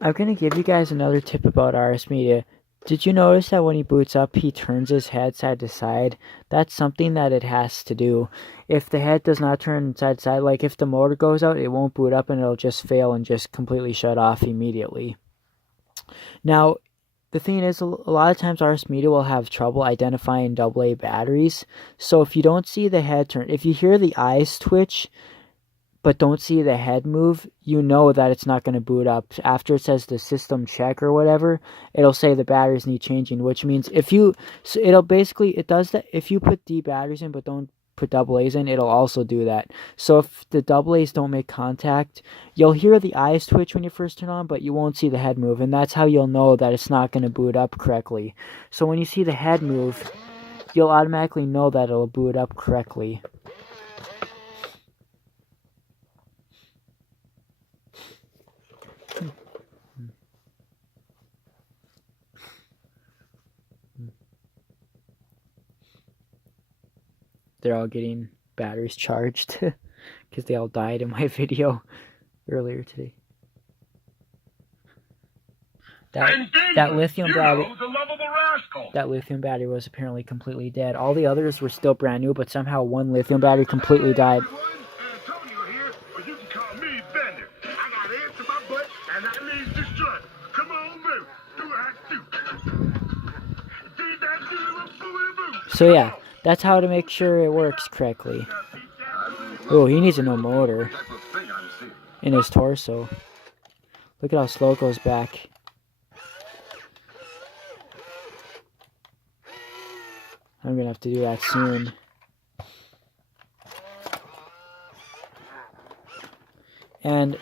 I'm gonna give you guys another tip about RS Media. Did you notice that when he boots up, he turns his head side to side? That's something that it has to do. If the head does not turn side to side, like if the motor goes out, it won't boot up and it'll just fail and just completely shut off immediately. Now, the thing is, a lot of times RS Media will have trouble identifying AA batteries. So if you don't see the head turn, if you hear the eyes twitch, but don't see the head move, you know that it's not going to boot up. After it says the system check or whatever, it'll say the batteries need changing, which means if you, so it'll basically, it does that. If you put D batteries in but don't put AA's in, it'll also do that. So if the AA's don't make contact, you'll hear the eyes twitch when you first turn on, but you won't see the head move, and that's how you'll know that it's not going to boot up correctly. So when you see the head move, you'll automatically know that it'll boot up correctly. They're all getting batteries charged because they all died in my video earlier today. That lithium battery, that lithium battery was apparently completely dead. All the others were still brand new, but somehow one lithium battery completely died. So yeah, that's how to make sure it works correctly. Oh, he needs a no motor in his torso. Look at how slow it goes back. I'm gonna have to do that soon. And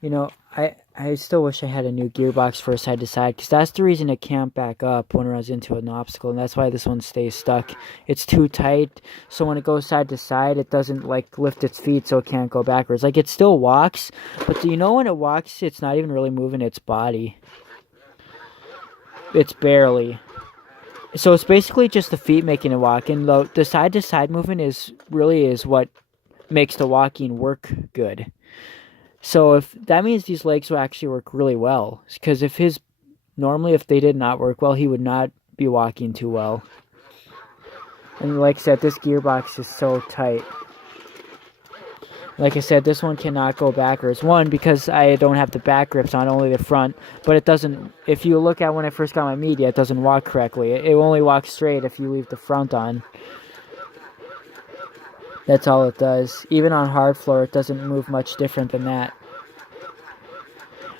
you know, I still wish I had a new gearbox for side to side, because that's the reason it can't back up when it runs into an obstacle, and that's why this one stays stuck. It's too tight, so when it goes side to side, it doesn't like lift its feet, so it can't go backwards. Like, it still walks, but do you know when it walks, it's not even really moving its body. It's barely. So it's basically just the feet making it walk, and the side to side movement is what makes the walking work good. So if that means these legs will actually work really well, because if they did not work well, he would not be walking too well. And like I said, this gearbox is so tight. Like I said, this one cannot go backwards. One, because I don't have the back grips on, only the front. But it doesn't, if you look at when I first got my media, it doesn't walk correctly. It only walks straight if you leave the front on. That's all it does. Even on hard floor, it doesn't move much different than that.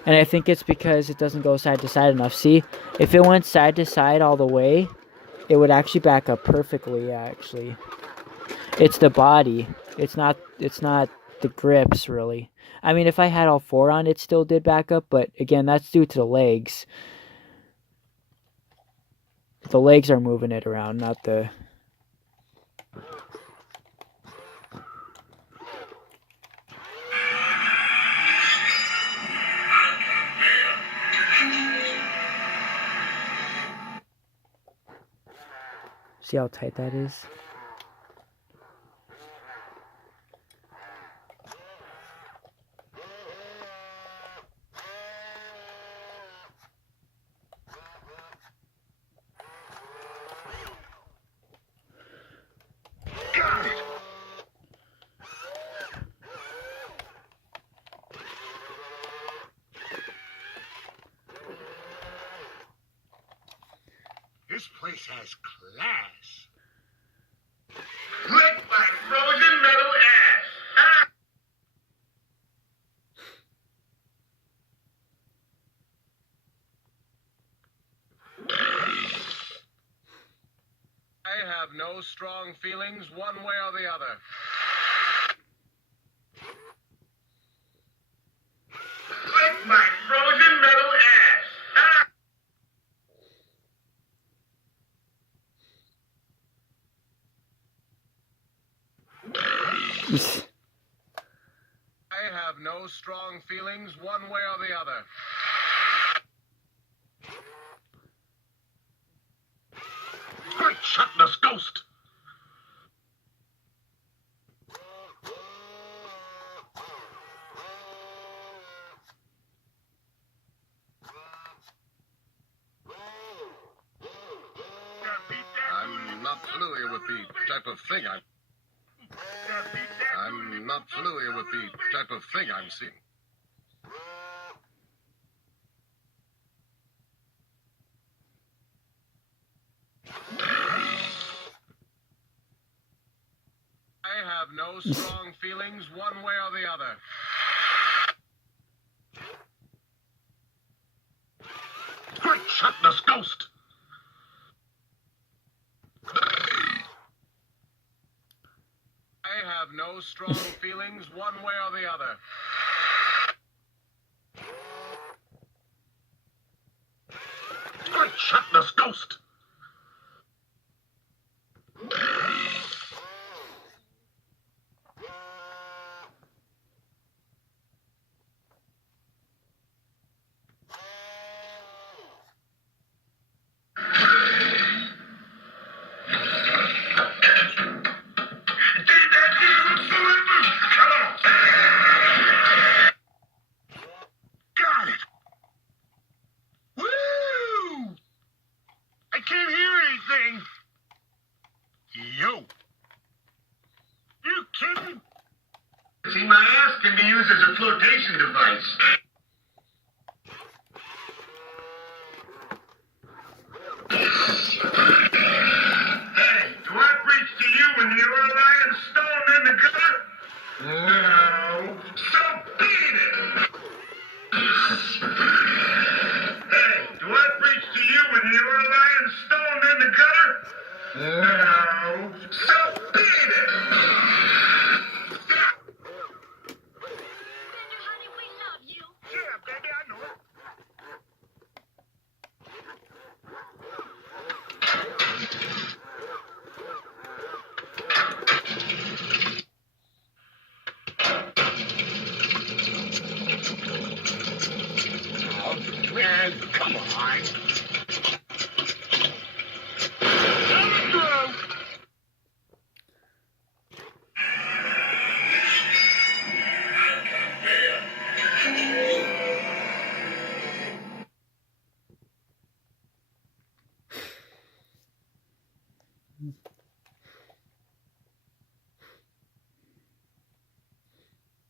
And I think it's because it doesn't go side to side enough. See, if it went side to side all the way, it would actually back up perfectly, actually. It's the body. It's not the grips, really. I mean, if I had all four on, it still did back up, but again, that's due to the legs. The legs are moving it around, not the... See how tight that is? This place has class. Lick my frozen metal ass. Ah! I have no strong feelings one way or the other. Lick my frozen metal ass. Ah! I have no strong feelings one way or the other. Great shotness ghost. I'm not familiar with the type of thing I'm not familiar with the type of thing I'm seeing. I have no strong feelings one way or the other. Great shot, this ghost. I have no strong feelings one way or the other. Great shot, this ghost. Got it. Woo! I can't hear anything. Yo. You kidding? See, my ass can be used as a flotation device. Hey, do I preach to you when you were lying stone in the gutter? No. So beat it! Hey, do I preach to you when you were lying stone in the gutter? No. So beat it! Honey, we love you. Yeah, baby, I know it. Oh, man, come on.